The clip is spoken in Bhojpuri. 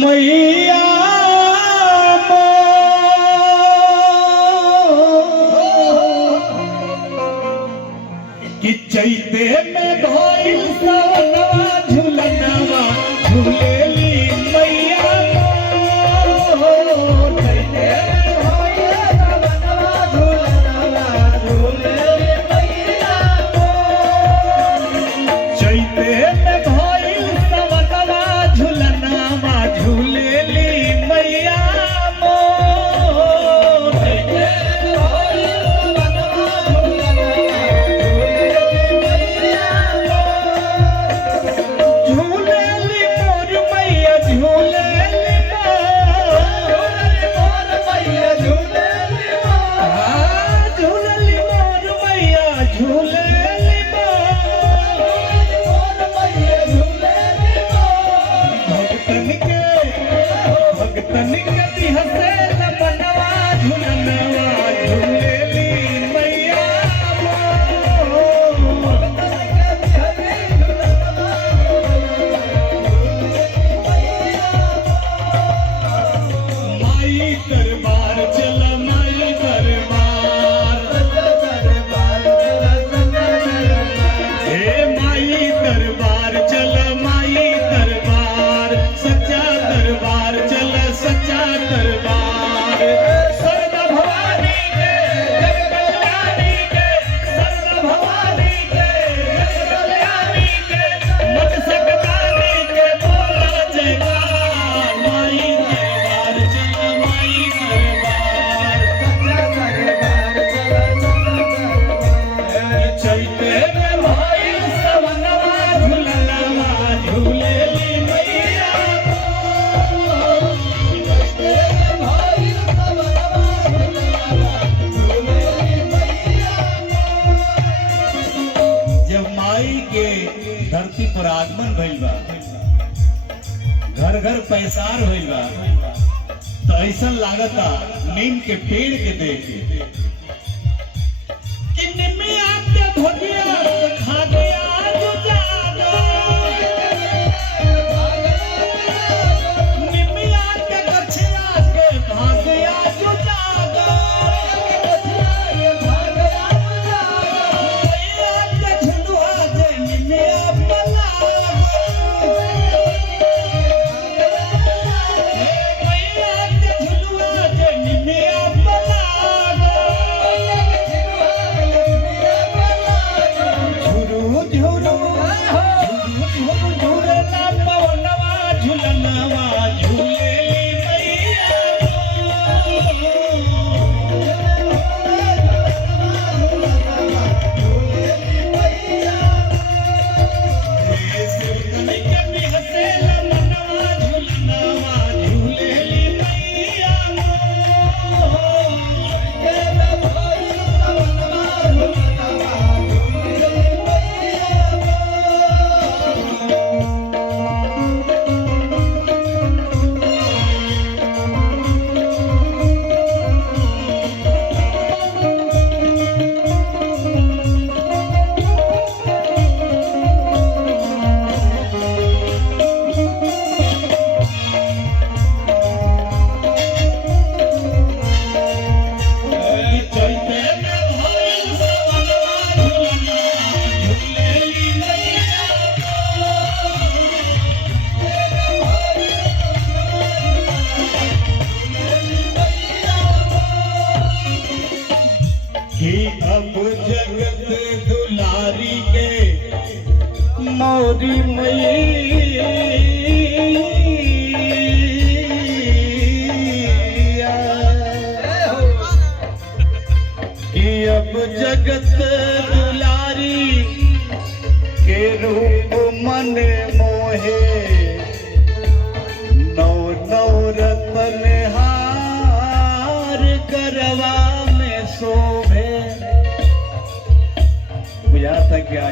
मैया कि चैते में भइल सवनवा झुलनवा झुलेली मैया चैते में भइल सवनवा झुलनवा झुलेली मैया चैते में भइल सवनवा झुलनवा झुलेली मैया धरती पर आगमन भइल बा, घर घर पैसार होइल बा, तो ऐसा लागता नीम के पेड़ के देख कि निम्मे आपके भगिया खा गया जो जागा निम्मे आपके कछिया के भाग गया जो जागा कि अब जगत दुलारी के मौरी मैया कि अब जगत दुलारी के रूप मन मोहे नौ नौ रतन हार करवा में शोभे बुझा था क्या